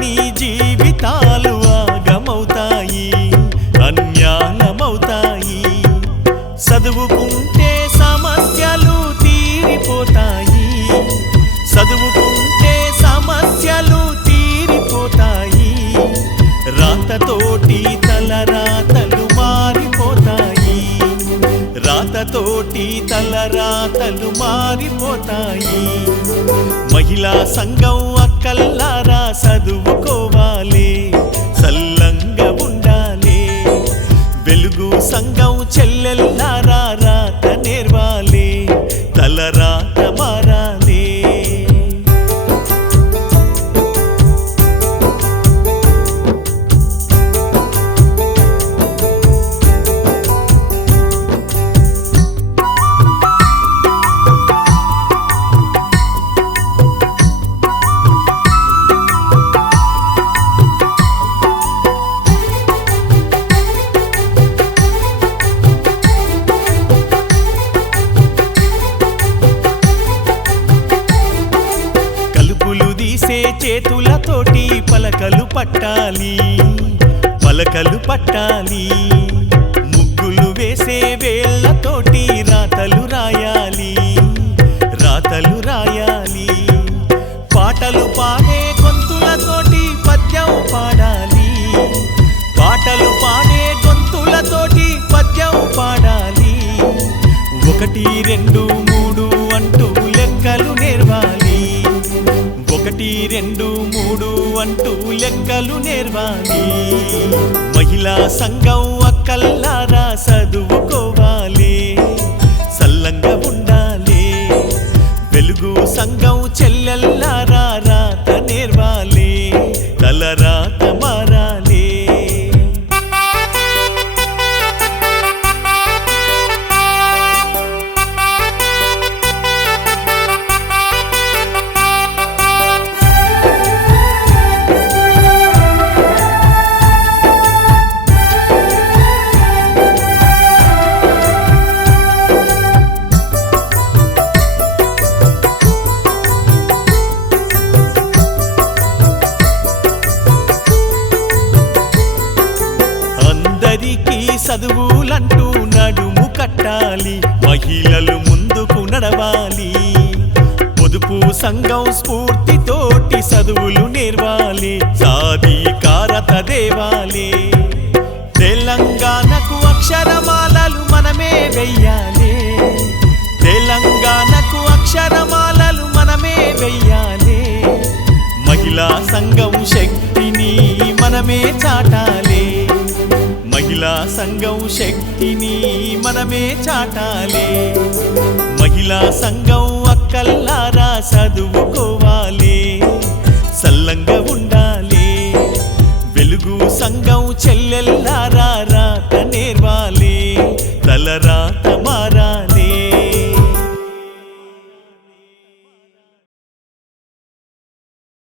నీ జీవితాలు ఆగమవుతాయి, అన్యాలమవుతాయి. చదువుకుంటే సమస్యలు తీరిపోతాయి, చదువుకుంటే సమస్యలు తీరిపోతాయి. రాతతోటి తలరాతలు మారిపోతాయి, రాతతోటి తలరాతలు మారిపోతాయి. మహిళా సంఘం అక్కల్లారా చదువుకోవాలి, సల్లంగా ఉండాలి. వెలుగు సంఘం చెల్లెల్లారా రాత నేర్వాలి, తలరాత మారాలి. చేతులతోటి పలకలు పట్టాలి, పలకలు పట్టాలి. ముగ్గులు వేసే వేళ్ళతోటి రాతలు రాయాలి, రాతలు రాయాలి. పాటలు పాడే గొంతులతోటి పద్యం పాడాలి, పాటలు పాడే గొంతులతోటి పద్యం పాడాలి. 1 2 3 అంటూ లెక్కలు నేర్వాలి, 1 2 3 అంటూ లెక్కలు నేర్వాలి. మహిళా సంఘం అక్కల్లారా చదువుకోవాలి, సల్లంగా ఉండాలి. వెలుగు సంఘం చెల్లెల్లారా రాత నేర్వాలి, తలరాత మారాలి. అందరికీ చదువులంటూ నడుము కట్టాలి, మహిళలు ముందుకు నడవాలి. పొదుపు సంఘం స్ఫూర్తితోటి చదువులు నేర్వాలి, సాధికారత దేవాలి. తెలంగాణకు అక్షరమాలలు మనమే వెయ్యాలి, తెలంగాణకు అక్షరమాలలు మనమే వెయ్యాలి. మహిళా సంఘం శక్తిని మనమే చాటాలి, మహిళా సంఘం శక్తిని మనమే చాటాలి. మహిళా సంఘం అక్కల్లారా చదువుకో